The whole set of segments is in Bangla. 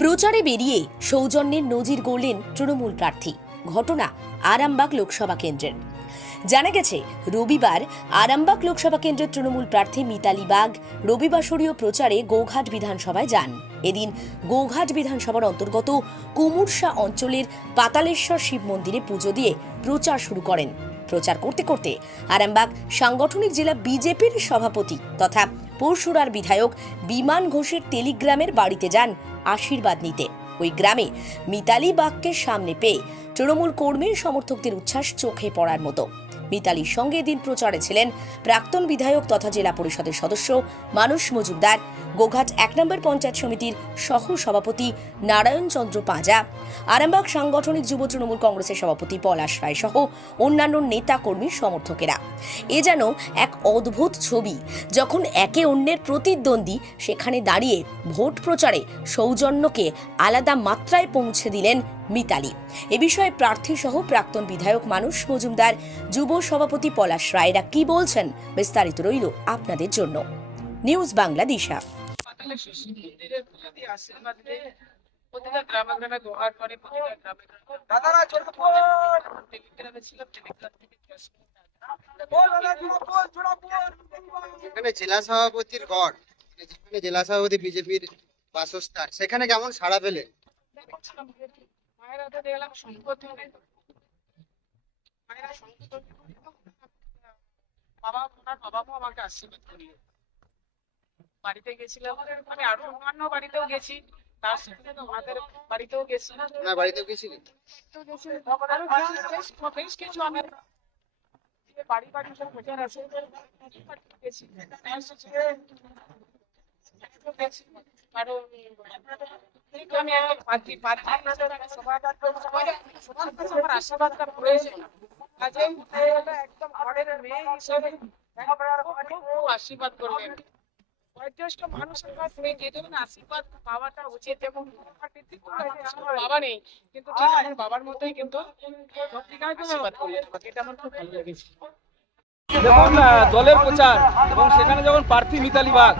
প্রচারে বেরিয়ে সৌজন্যের নজির গড়লেন তৃণমূল প্রার্থী। ঘটনা আরামবাগ লোকসভা কেন্দ্রের। জানা গেছে, রবিবার আরামবাগ লোকসভা কেন্দ্রের তৃণমূল প্রার্থী মিতালি বাগ রবিবাসরীয় প্রচারে গোঘাট বিধানসভায় যান। এদিন গোঘাট বিধানসভার অন্তর্গত কুমুরসা অঞ্চলের পাতালেশ্বর শিব মন্দিরে পুজো দিয়ে প্রচার শুরু করেন। প্রচার করতে করতে আরামবাগ সাংগঠনিক জেলা বিজেপির সভাপতি তথা পরশুরার বিধায়ক বিমান ঘোষের টেলিগ্রামের বাড়িতে যান আশীর্বাদ নিতে। ওই গ্রামে মিতালি বাক্যের সামনে পেয়ে তৃণমূল কর্মীর সমর্থকদের উচ্ছ্বাস চোখে পড়ার মতো। মিতালির সঙ্গে দিন প্রচারে ছিলেন প্রাক্তন বিধায়ক তথা জেলা পরিষদের সদস্য মানুষ মজুমদার। গোঘাট এক নম্বর পঞ্চায়েত সমিতির সহ সভাপতি নারায়ণ চন্দ্র পাঁজা, আরামবাগ সাংগঠনিক যুব তৃণমূল কংগ্রেসের সভাপতি পলাশ রায় সহ অন্যান্য নেতা কর্মীর সমর্থকেরা। এ যেন এক অদ্ভুত ছবি, যখন একে অন্যের প্রতিদ্বন্দ্বী সেখানে দাঁড়িয়ে ভোট প্রচারে সৌজন্যকে আলাদা মাত্রায় পৌঁছে দিলেন মিতালি। এ বিষয়ে প্রার্থী সহ প্রাক্তন বিধায়ক মানুষ মজুমদার যুব সভাপতি পলাশ রায়রা কি বলছেন বিস্তারিত রইল আপনাদের জন্য। নিউজ বাংলা দিশা। প্রতিটা গ্রামে গ্রামে করে প্রতিটা গ্রামে গ্রামে দাদারা টেলিগ্রামে ছিলাম টেলিগ্রাম থেকে যেখানে জেলা সভাপতির গড় যেখানে জেলা সভাপতি বিজেপির বাসস্থান। সেখানে কেমন সাড়া পেলেন? দেখছিলাম মায়ের হাতে দেখলাম নেই মায়েরা সম্পত্তি বাবা ওনার বাবা মা আমাকে আশীর্বাদ করলেন বাড়িতে গেছিলাম আমি আরও অন্যান্য বাড়িতেও গেছি। তার সাথে ওনাদের বাড়িতেও গেছি আপনার বাড়িতেও গেছিলেন আরও বেশ বেশ কিছু আমি বাড়ি বাড়ি সব প্রচার আছে। গেছি। তার সাথে গেছি। কারণ বাবা নেই কিন্তু বাবার মতোই কিন্তু দলের প্রচার এবং সেখানে যখন প্রার্থী মিতালি বাগ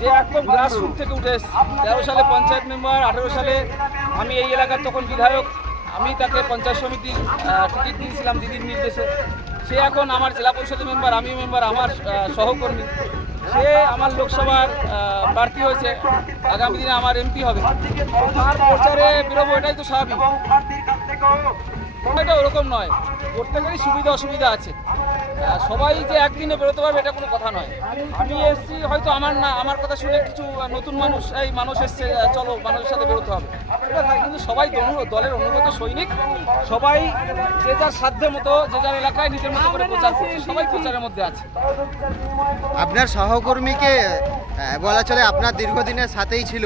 যে একদম গ্রাসরুট থেকে উঠে এসছে। তেরো সালে পঞ্চায়েত মেম্বার আঠেরো সালে আমি এই এলাকার তখন বিধায়ক। আমি তাকে পঞ্চায়েত সমিতির টিকিট দিয়েছিলাম দিদির নির্দেশে। সে এখন আমার জেলা পরিষদের মেম্বার আমি মেম্বার আমার সহকর্মী। সে আমার লোকসভার প্রার্থী হয়েছে। আগামী দিনে আমার এমপি হবে। তার প্রচারে বেরোবো, এটাই তো স্বাভাবিক। এটা ওরকম নয়। প্রত্যেকেরই সুবিধা অসুবিধা আছে। সবাই যে একদিনে বেরোতে পারবে এটা কোনো কথা নয়। আমি এসছি, হয়তো আমার না, আমার কথা শুনে কিছু নতুন মানুষ, এই মানুষ এসছে চলো মানুষের সাথে বেরোতে হবে। কিন্তু সবাই দলের অনুগত সৈনিক, সবাই যে যার সাধ্যের মতো, যে যার এলাকায় নিজের মতো করে প্রচার সবাই প্রচারের মধ্যে আছে। আপনার সহকর্মীকে বলা চলে আপনার দীর্ঘদিনের সাথেই ছিল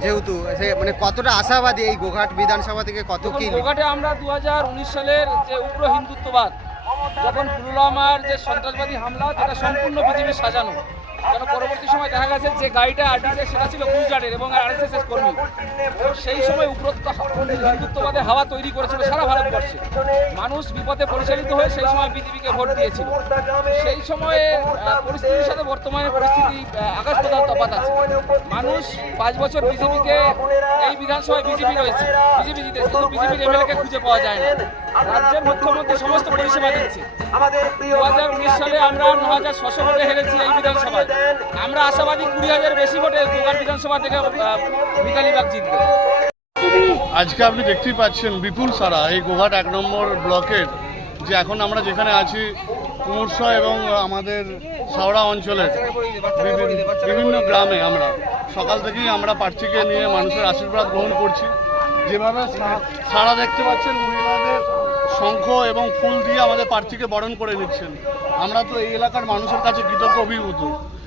যেহেতু সে মানে কতটা আশাবাদী এই গোঘাট বিধানসভা থেকে কত কি? গোঘাটে আমরা দু হাজার উনিশ সালের যে উগ্র হিন্দুত্ববাদ যখন পুলওয়ামার যে সন্ত্রাসবাদী হামলা যেটা সম্পূর্ণ বিজেপি সাজানো কারণ পরবর্তী সময় দেখা গেছে যে গাড়িটা আরডিসে সেটা ছিল গুজরাটের এবং আরএসএস কর্মী। সেই সময় উপরোক্ত হিন্দুত্ববাদের হাওয়া তৈরি করেছিল সারা ভারতবর্ষে। মানুষ বিপদে পরিচালিত হয়ে সেই সময় বিজেপিকে ভোট দিয়েছিল। সেই সময়ে পরিস্থিতির সাথে বর্তমানে পরিস্থিতি আকাশ পাতাল তফাৎ আছে। মানুষ পাঁচ বছর বিজেপিকে এই বিধানসভায় বিজেপি রয়েছে বিজেপি জিতেছে কিন্তু বিজেপির এমএলএকে খুঁজে পাওয়া যায় না। রাজ্যের মুখ্যমন্ত্রী সমস্ত পরিষেবা দিচ্ছে। দু হাজার উনিশ সালে আমরা ন হাজার ছশো ভোটে হেরেছি এই বিধানসভায়। আমরা আশাবাদী কুড়ি হাজার বেশি ভোটে দুবার বিধানসভা থেকে আহ, মিতালি বাগ জিতবে। আজকে আপনি দেখতেই পাচ্ছেন বিপুল সারা এই গোঘাট এক নম্বর ব্লকের যে এখন আমরা যেখানে আছি কুমুরসা এবং আমাদের সাওড়া অঞ্চলের বিভিন্ন গ্রামে আমরা। সকাল থেকেই আমরা প্রার্থীকে নিয়ে মানুষের আশীর্বাদ গ্রহণ করছি। যেভাবে সারা দেখতে পাচ্ছেন মহিলাদের শঙ্খ এবং ফুল দিয়ে আমাদের প্রার্থীকে বরণ করে নিচ্ছেন। আমরা তো এই এলাকার মানুষের কাছে কৃতজ্ঞ অভিভূত।